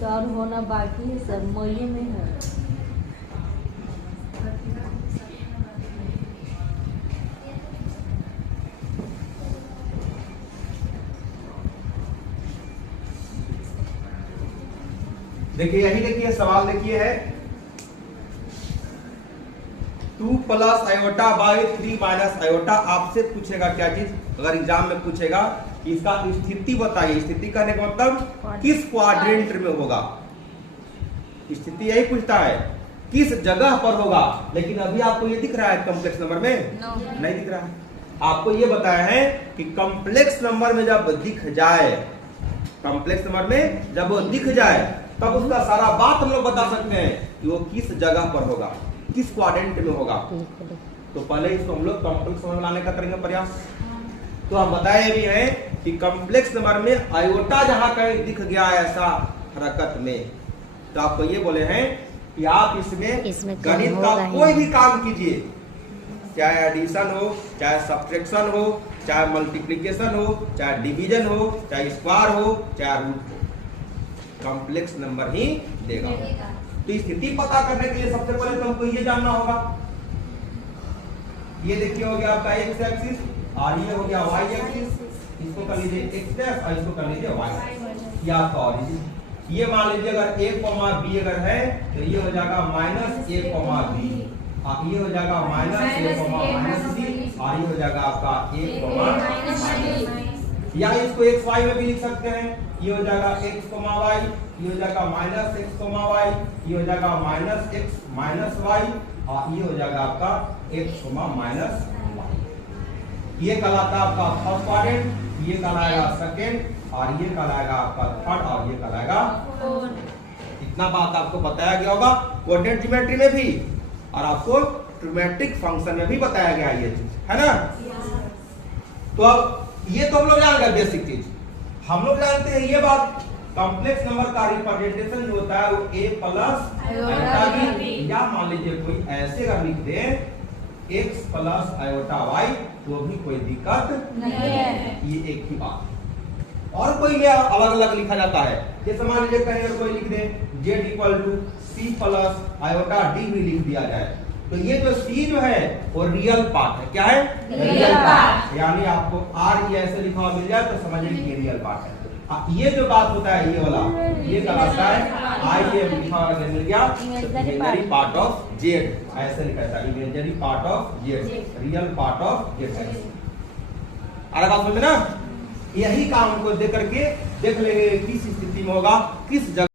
कुछ और होना बाकी है सर, मई में है। देखिए यही देखिए सवाल देखिए है 2 plus iota by 3 minus iota. आपसे पूछेगा क्या चीज, अगर एग्जाम में पूछेगा कि इसका स्थिति बताइए। स्थिति कहने का मतलब किस क्वाड्रेंट में होगा, स्थिति यही पूछता है किस जगह पर होगा। लेकिन अभी आपको ये दिख रहा है कॉम्प्लेक्स नंबर में नहीं दिख रहा है। आपको ये बताया है कि कॉम्प्लेक्स नंबर में जब दिख जाए, कॉम्प्लेक्स नंबर में जब वो दिख जाए तब उसका सारा बात हम लोग बता सकते हैं कि वो किस जगह पर होगा, किस क्वाड्रेंट में होगा। तो पहले इसको हम लोग कॉम्प्लेक्स नंबर लाने का करेंगे प्रयास। तो हम बताए भी हैं कि कॉम्प्लेक्स नंबर में आयोटा जहां कहीं दिख गया ऐसा हरकत में, तो आपको ये बोले हैं कि आप इसमें गणित का कोई भी काम कीजिए, चाहे एडिशन हो, चाहे सब्ट्रैक्शन हो, चाहे मल्टीप्लिकेशन हो, चाहे डिवीजन हो, चाहे स्क्वायर हो, चाहे रूट हो, कॉम्प्लेक्स नंबर ही देगा। तो स्थिति पता करने के लिए सबसे पहले तो हमको ये जानना होगा। ये देखिए हो गया आपका एक्स एक्सिस और ये हो गया वाई एक्सिस। इसको कर लीजिए एक्स डैश और इसको कर लीजिए वाई। ये आपका ओरिजिन। ये मान लीजिए अगर a b अगर है तो ये हो जाएगा माइनस a b, ये हो जाएगा माइनस a माइनस b और ये हो जाएगा आपका a माइनस। या इसको एक्स वाई में भी लिख सकते हैं। ये हो जाएगा x y, ये हो जाएगा माइनस x y, ये हो जाएगा माइनस x माइनस y और ये हो जाएगा आपका x माइनस y। ये कहलाता है आपका फर्स्ट क्वाड्रेंट, ये कहलाएगा सेकंड और ये कहलाएगा आपका थर्ड और ये कहलाएगा फोर्थ। इतना बात आपको बताया गया होगा कोऑर्डिनेट ज्योमेट्री में भी और आपको ट्रिग्नोमेट्रिक फंक्शन में भी बताया गया ये चीज, है ना। तो अब ये तो हम लोग जान गए बेसिक चीज। हम लोग जानते हैं ये बात कॉम्प्लेक्स नंबर का रिप्रेजेंटेशन जो होता है वो a प्लस आयोटा b, या मान लीजिए कोई ऐसे अगर लिख दे x प्लस आयोटा y तो भी कोई दिक्कत नहीं है। ये एक ही बात। और कोई ये अलग अलग लिखा जाता है, जैसे मान लीजिए कहीं अगर कोई लिख दे z equal to c plus iota d भी लिख दिया जाए तो ये जो c जो है वो रियल पार्ट है। क्या है? Real part. यानी आपको r ऐसे लिखा हुआ मिल जाए तो समझिए कि रियल पार्ट है। ये जो बात होता है ये वाला, ये कहलाता है आई ये लिखा हुआ मिल गया इमेजिनरी पार्ट ऑफ z, ऐसे लिखा था imaginary part of z, real part of z। आ रहा बात में ना, यही काम को देख करके देख लेंगे किस स्थिति में होगा, किस जगह